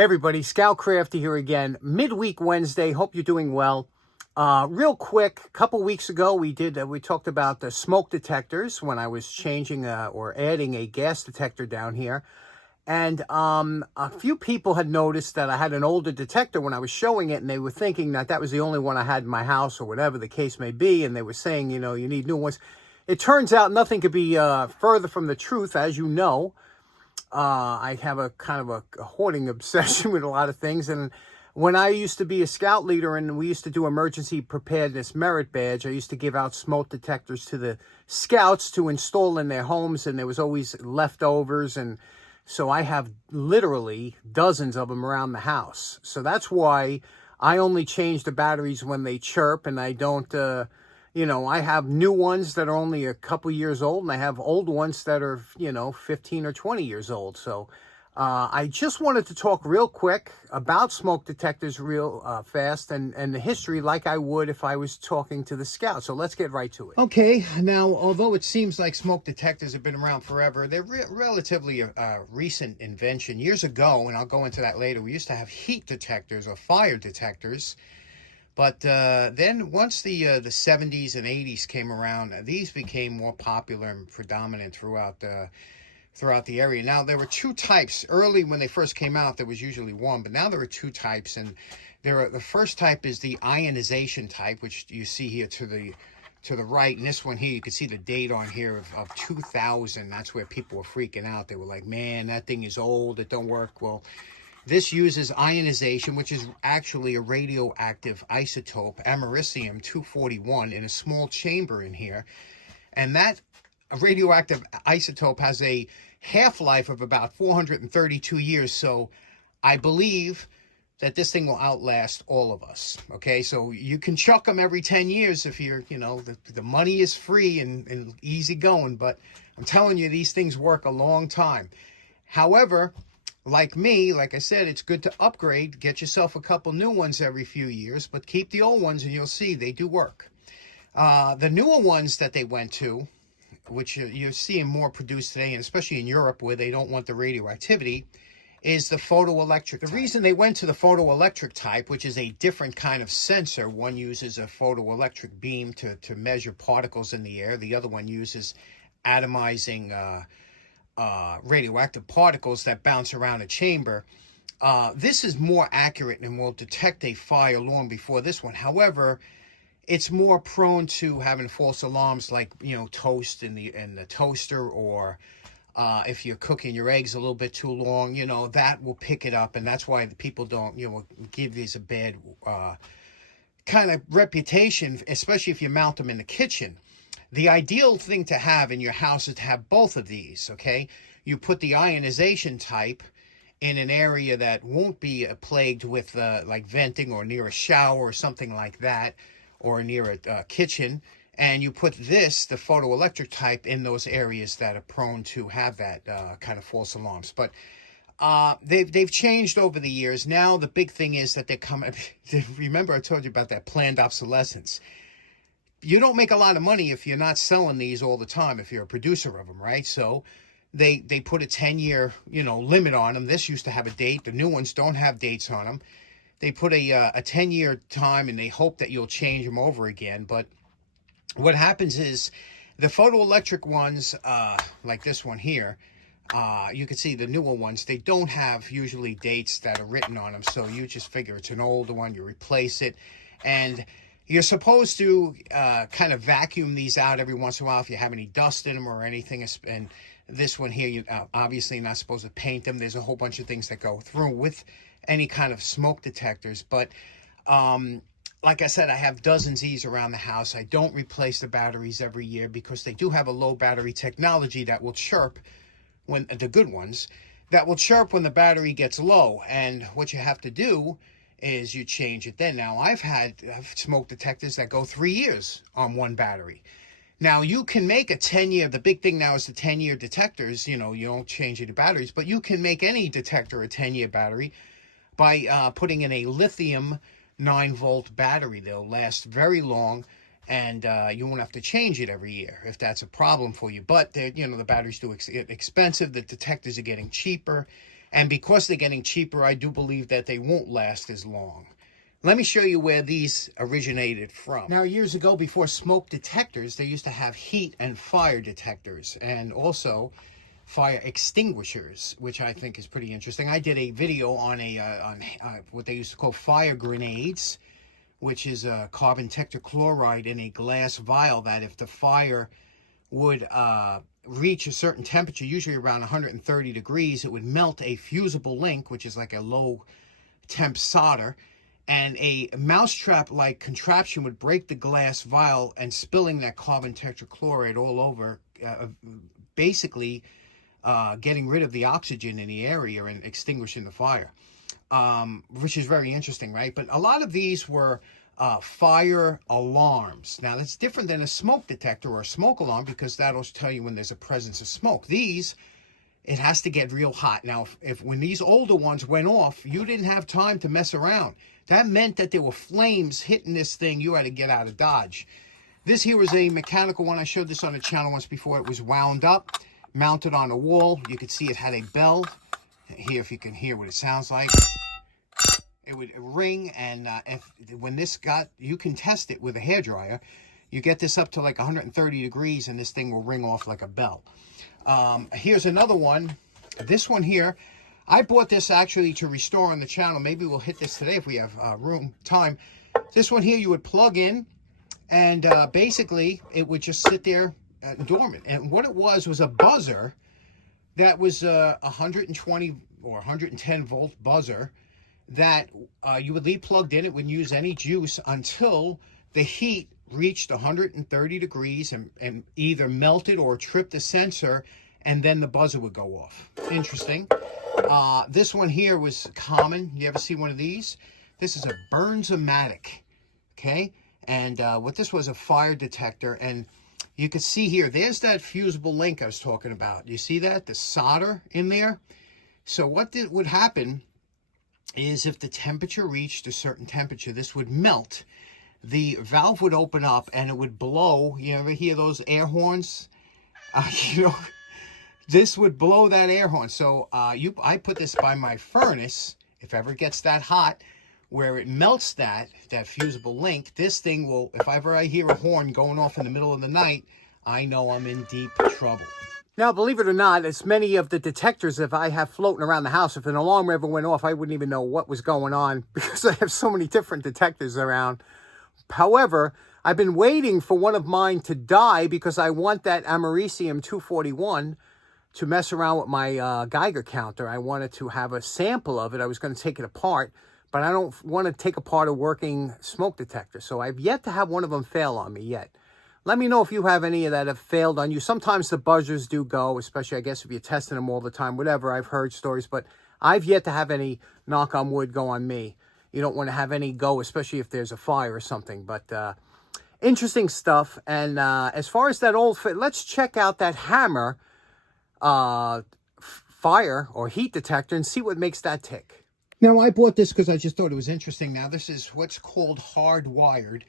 Hey everybody, Scout Crafty here again. Midweek Wednesday. Hope you're doing well. Real quick, a couple weeks ago we talked about the smoke detectors when I was changing or adding a gas detector down here, and a few people had noticed that I had an older detector when I was showing it, and they were thinking that that was the only one I had in my house or whatever the case may be, and they were saying, you need new ones. It turns out nothing could be further from the truth, as you know. I have a kind of a hoarding obsession with a lot of things. And when I used to be a scout leader and we used to do emergency preparedness merit badge, I used to give out smoke detectors to the scouts to install in their homes. And there was always leftovers. And so I have literally dozens of them around the house. So that's why I only change the batteries when they chirp, and I don't, I have new ones that are only a couple years old, and I have old ones that are, 15 or 20 years old. So I just wanted to talk real quick about smoke detectors real fast and the history like I would if I was talking to the scouts. So let's get right to it. Okay, now, although it seems like smoke detectors have been around forever, they're relatively a recent invention. Years ago, and I'll go into that later, we used to have heat detectors or fire detectors. But then once the 70s and 80s came around, these became more popular and predominant throughout the area. Now, there were two types. Early, when they first came out, there was usually one, but now there are two types. And the first type is the ionization type, which you see here to the right. And this one here, you can see the date on here of 2000. That's where people were freaking out. They were like, man, that thing is old. It don't work. Well, this uses ionization, which is actually a radioactive isotope, americium-241, in a small chamber in here. And that radioactive isotope has a half-life of about 432 years. So I believe that this thing will outlast all of us. Okay, so you can chuck them every 10 years if you're, the money is free and easy going. But I'm telling you, these things work a long time. However, like me, like I said, it's good to upgrade. Get yourself a couple new ones every few years, but keep the old ones and you'll see they do work. The newer ones that they went to, which you're seeing more produced today, and especially in Europe where they don't want the radioactivity, is the photoelectric type. The reason they went to the photoelectric type, which is a different kind of sensor, one uses a photoelectric beam to measure particles in the air. The other one uses atomizing radioactive particles that bounce around a chamber. This is more accurate and will detect a fire long before this one. However, it's more prone to having false alarms, like toast in the toaster, or if you're cooking your eggs a little bit too long, that will pick it up. And that's why the people don't give these a bad kind of reputation, especially if you mount them in the kitchen. The ideal thing to have in your house is to have both of these, okay? You put the ionization type in an area that won't be plagued with like venting, or near a shower or something like that, or near a kitchen. And you put this, the photoelectric type, in those areas that are prone to have that kind of false alarms. But they've changed over the years. Now the big thing is that they're coming. Remember I told you about that planned obsolescence. You don't make a lot of money if you're not selling these all the time, if you're a producer of them, right? So they put a 10-year, limit on them. This used to have a date. The new ones don't have dates on them. They put a 10-year time, and they hope that you'll change them over again. But what happens is the photoelectric ones, like this one here, you can see the newer ones, they don't have usually dates that are written on them. So you just figure it's an older one, you replace it. And you're supposed to kind of vacuum these out every once in a while if you have any dust in them or anything. And this one here, you obviously not supposed to paint them. There's a whole bunch of things that go through with any kind of smoke detectors. But like I said, I have dozens of these around the house. I don't replace the batteries every year because they do have a low battery technology that will chirp when the good ones that will chirp when the battery gets low. And what you have to do is you change it then. Now, I've smoke detectors that go 3 years on one battery. Now, you can make a 10-year, the big thing now is the 10-year detectors, you don't change any batteries, but you can make any detector a 10-year battery by putting in a lithium 9-volt battery. They'll last very long, and you won't have to change it every year if that's a problem for you. But the batteries too expensive. The detectors are getting cheaper, And because they're getting cheaper, I do believe that they won't last as long. Let me show you where these originated from. Now, years ago, before smoke detectors, they used to have heat and fire detectors, and also fire extinguishers, which I think is pretty interesting. I did a video on what they used to call fire grenades, which is a carbon tetrachloride in a glass vial that if the fire would reach a certain temperature, usually around 130 degrees, it would melt a fusible link, which is like a low temp solder, and a mousetrap-like contraption would break the glass vial and spilling that carbon tetrachloride all over, basically getting rid of the oxygen in the area and extinguishing the fire, which is very interesting, right? But a lot of these were fire alarms. Now, that's different than a smoke detector or a smoke alarm, because that'll tell you when there's a presence of smoke. These, it has to get real hot. Now, if when these older ones went off, you didn't have time to mess around. That meant that there were flames hitting this thing. You had to get out of Dodge. This here was a mechanical one. I showed this on the channel once before. It was wound up, mounted on a wall. You could see it had a bell. Here, if you can hear what it sounds like. It would ring, and when this got, you can test it with a hairdryer. You get this up to like 130 degrees, and this thing will ring off like a bell. Here's another one. This one here, I bought this actually to restore on the channel. Maybe we'll hit this today if we have time. This one here you would plug in, and basically it would just sit there dormant. And what it was a buzzer that was a 120 or 110 volt buzzer that you would leave plugged in. It wouldn't use any juice until the heat reached 130 degrees and either melted or tripped the sensor, and then the buzzer would go off. Interesting. This one here was common. You ever see one of these? This is a Burns-O-Matic, okay? And what this was, a fire detector, and you can see here, there's that fusible link I was talking about. You see that? The solder in there? So what would happen is if the temperature reached a certain temperature, this would melt. The valve would open up and it would blow. You ever hear those air horns? You know, this would blow that air horn. So I put this by my furnace. If ever it gets that hot, where it melts that fusible link, this thing will, if ever I hear a horn going off in the middle of the night, I know I'm in deep trouble. Now, believe it or not, as many of the detectors that I have floating around the house, if an alarm ever went off, I wouldn't even know what was going on because I have so many different detectors around. However, I've been waiting for one of mine to die because I want that Americium 241 to mess around with my Geiger counter. I wanted to have a sample of it. I was going to take it apart, but I don't want to take apart a working smoke detector. So I've yet to have one of them fail on me yet. Let me know if you have any that have failed on you. Sometimes the buzzers do go, especially, I guess, if you're testing them all the time, whatever. I've heard stories, but I've yet to have any, knock on wood, go on me. You don't want to have any go, especially if there's a fire or something. But interesting stuff. And as far as that old, let's check out that Hammer fire or heat detector and see what makes that tick. Now, I bought this because I just thought it was interesting. Now, this is what's called hardwired.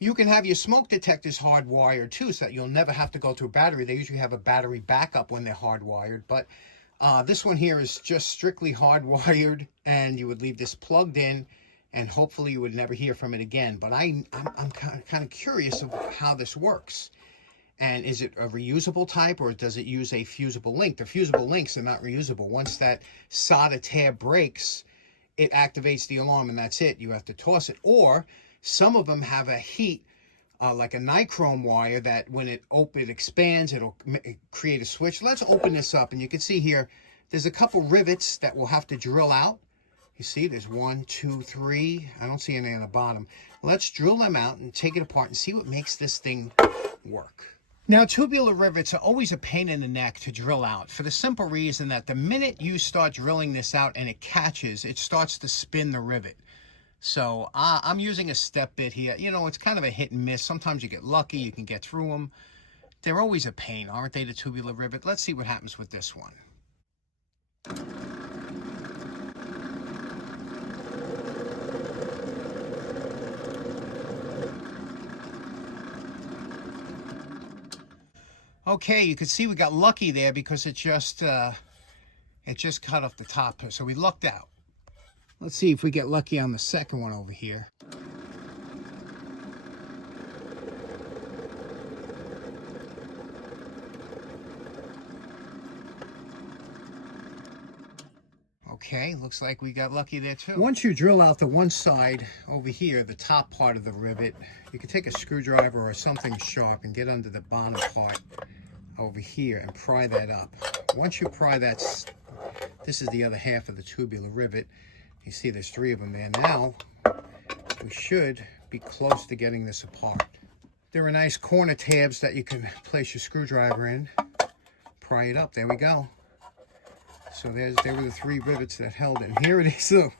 You can have your smoke detectors hardwired too, so that you'll never have to go to a battery. They usually have a battery backup when they're hardwired, but this one here is just strictly hardwired, and you would leave this plugged in, and hopefully you would never hear from it again. But I'm kind of curious of how this works. And is it a reusable type, or does it use a fusible link? The fusible links are not reusable. Once that solder tab breaks, it activates the alarm, and that's it. You have to toss it. Or some of them have a heat, like a nichrome wire, that when it expands, it'll create a switch. Let's open this up, and you can see here, there's a couple rivets that we'll have to drill out. You see, there's 1, 2, 3. I don't see any on the bottom. Let's drill them out and take it apart and see what makes this thing work. Now, tubular rivets are always a pain in the neck to drill out, for the simple reason that the minute you start drilling this out and it catches, it starts to spin the rivet. So I'm using a step bit here. You know, it's kind of a hit and miss. Sometimes you get lucky, you can get through them. They're always a pain, aren't they, the tubular rivet? Let's see what happens with this one. Okay, you can see we got lucky there because it just It just cut off the top, so we lucked out. Let's see if we get lucky on the second one over here. Okay, looks like we got lucky there too. Once you drill out the one side over here, the top part of the rivet, you can take a screwdriver or something sharp and get under the bottom part over here and pry that up. Once you pry that, this is the other half of the tubular rivet. You see there's 3 of them there. Now, we should be close to getting this apart. There are nice corner tabs that you can place your screwdriver in, pry it up. There we go. So there were the 3 rivets that held it. And here it is, look.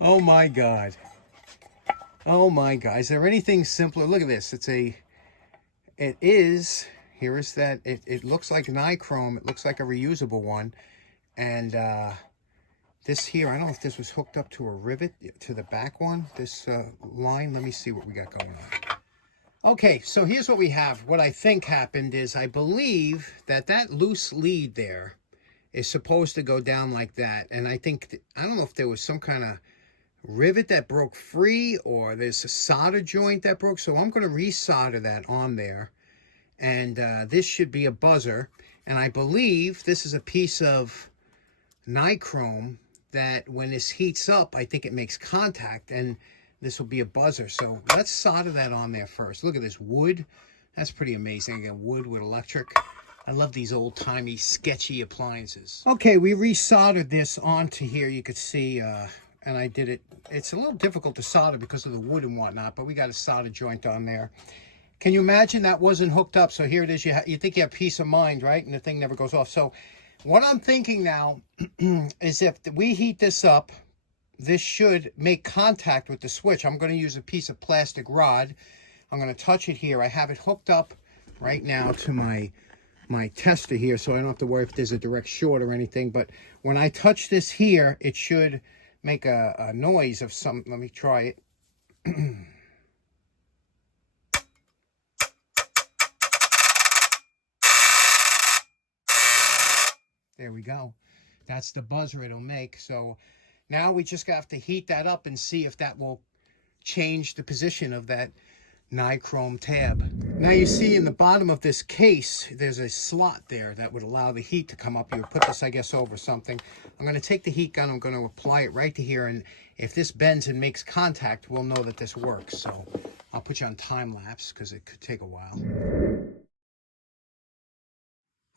Oh my God. Oh my God. Is there anything simpler? Look at this. Here is that, it looks like nichrome. It looks like a reusable one. And this here, I don't know if this was hooked up to a rivet, to the back one, this line. Let me see what we got going on. Okay, so here's what we have. What I think happened is, I believe that loose lead there is supposed to go down like that. And I think, I don't know if there was some kind of rivet that broke free, or there's a solder joint that broke. So I'm going to resolder that on there. And this should be a buzzer. And I believe this is a piece of nichrome that when this heats up, I think it makes contact, and this will be a buzzer. So let's solder that on there first. Look at this wood. That's pretty amazing. Again, wood with electric. I love these old-timey, sketchy appliances. Okay, we resoldered this onto here. You could see, and I did it. It's a little difficult to solder because of the wood and whatnot, but we got a solder joint on there. Can you imagine that wasn't hooked up? So here it is. You think you have peace of mind, right? And the thing never goes off. So what I'm thinking now is, if we heat this up, this should make contact with the switch. I'm going to use a piece of plastic rod. I'm going to touch it here. I have it hooked up right now to my tester here, so I don't have to worry if there's a direct short or anything. But when I touch this here, it should make a noise of some. Let me try it. There we go. That's the buzzer it'll make. So now we just have to heat that up and see if that will change the position of that nichrome tab. Now you see in the bottom of this case, there's a slot there that would allow the heat to come up. You would put this, I guess, over something. I'm going to take the heat gun. I'm going to apply it right to here. And if this bends and makes contact, we'll know that this works. So I'll put you on time lapse because it could take a while.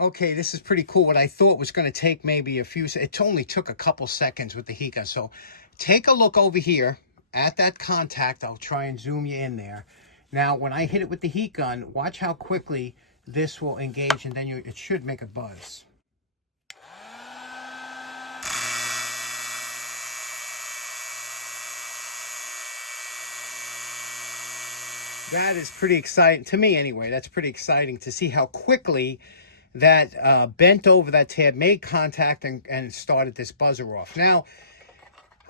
Okay, this is pretty cool. What I thought was going to take maybe a few, it only took a couple seconds with the heat gun. So take a look over here at that contact. I'll try and zoom you in there. Now, when I hit it with the heat gun, watch how quickly this will engage, and then it should make a buzz. That is pretty exciting, to me anyway. That's pretty exciting to see how quickly that bent over that tab, made contact, and started this buzzer off. Now,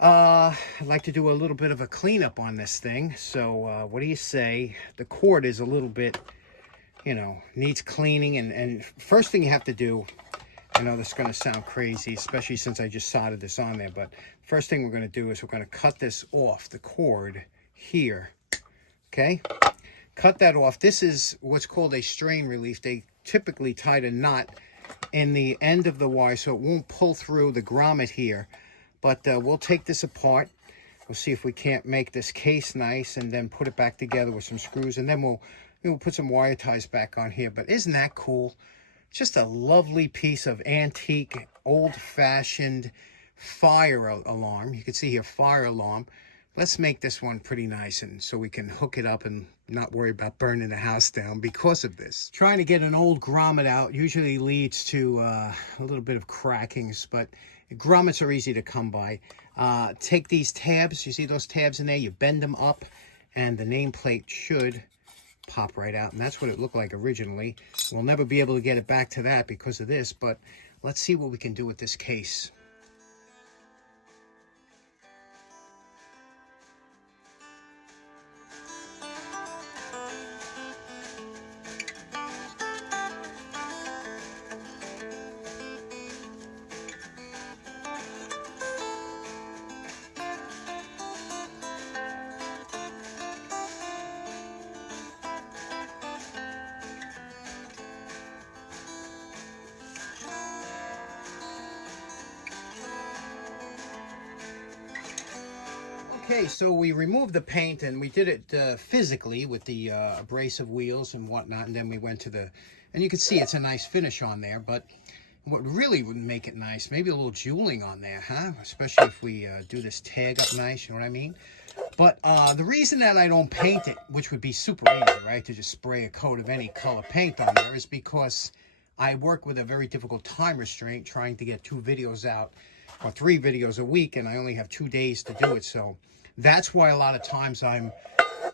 I'd like to do a little bit of a cleanup on this thing. So what do you say? The cord is a little bit, needs cleaning. And first thing you have to do, I know this is going to sound crazy, especially since I just soldered this on there, but first thing we're going to do is we're going to cut this off, the cord here. Okay? Cut that off. This is what's called a strain relief. They typically tied a knot in the end of the wire so it won't pull through the grommet here. But we'll take this apart. We'll see if we can't make this case nice and then put it back together with some screws. And then we'll put some wire ties back on here. But isn't that cool? Just a lovely piece of antique, old-fashioned fire alarm. You can see here, fire alarm. Let's make this one pretty nice, and so we can hook it up and not worry about burning the house down because of this. Trying to get an old grommet out usually leads to a little bit of crackings, but grommets are easy to come by. Take these tabs, you see those tabs in there, you bend them up, and the nameplate should pop right out, and that's what it looked like originally. We'll never be able to get it back to that because of this, but let's see what we can do with this case. Okay, so we removed the paint and we did it physically with the abrasive wheels and whatnot, and then we went to the, and you can see it's a nice finish on there, but what really would make it nice, maybe a little jeweling on there, huh? Especially if we do this tag up nice, you know what I mean? But the reason that I don't paint it, which would be super easy, right, to just spray a coat of any color paint on there, is because I work with a very difficult time restraint trying to get 2 videos out or 3 videos a week, and I only have 2 days to do it. So that's why a lot of times I'm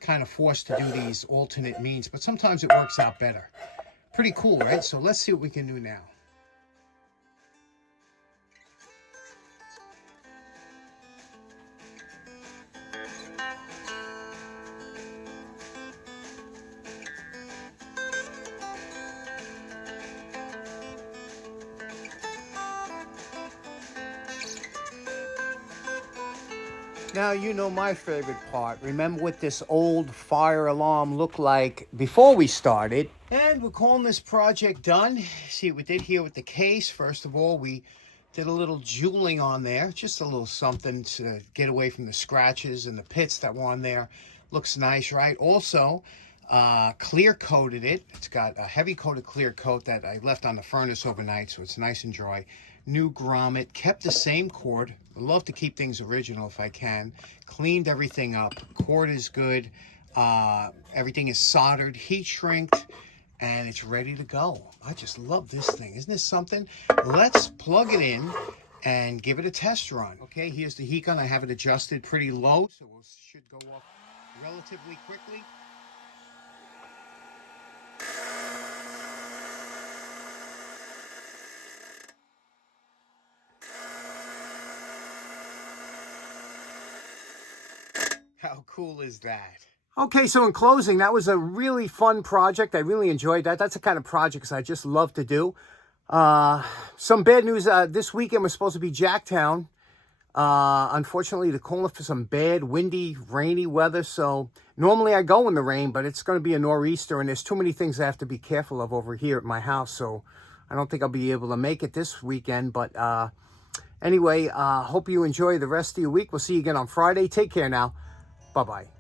kind of forced to do these alternate means, but sometimes it works out better. Pretty cool, right? So let's see what we can do now. Now, you know my favorite part. Remember what this old fire alarm looked like before we started? And we're calling this project done. See what we did here with the case. First of all, we did a little jeweling on there. Just a little something to get away from the scratches and the pits that were on there. Looks nice, right? Also, clear coated it. It's got a heavy coated clear coat that I left on the furnace overnight, so it's nice and dry. New grommet, kept the same cord. I love to keep things original if I can. Cleaned everything up. Cord is good. Everything is soldered, heat shrinked, and it's ready to go. I just love this thing. Isn't this something? Let's plug it in and give it a test run. Okay, here's the heat gun. I have it adjusted pretty low, so it should go off relatively quickly. How cool is that? Okay, so in closing, that was a really fun project. I really enjoyed that. That's the kind of projects I just love to do. Some bad news. This weekend was supposed to be Jacktown. Unfortunately, they're calling for some bad, windy, rainy weather. So normally I go in the rain, but it's going to be a nor'easter, and there's too many things I have to be careful of over here at my house. So I don't think I'll be able to make it this weekend. But anyway, hope you enjoy the rest of your week. We'll see you again on Friday. Take care now. Bye-bye.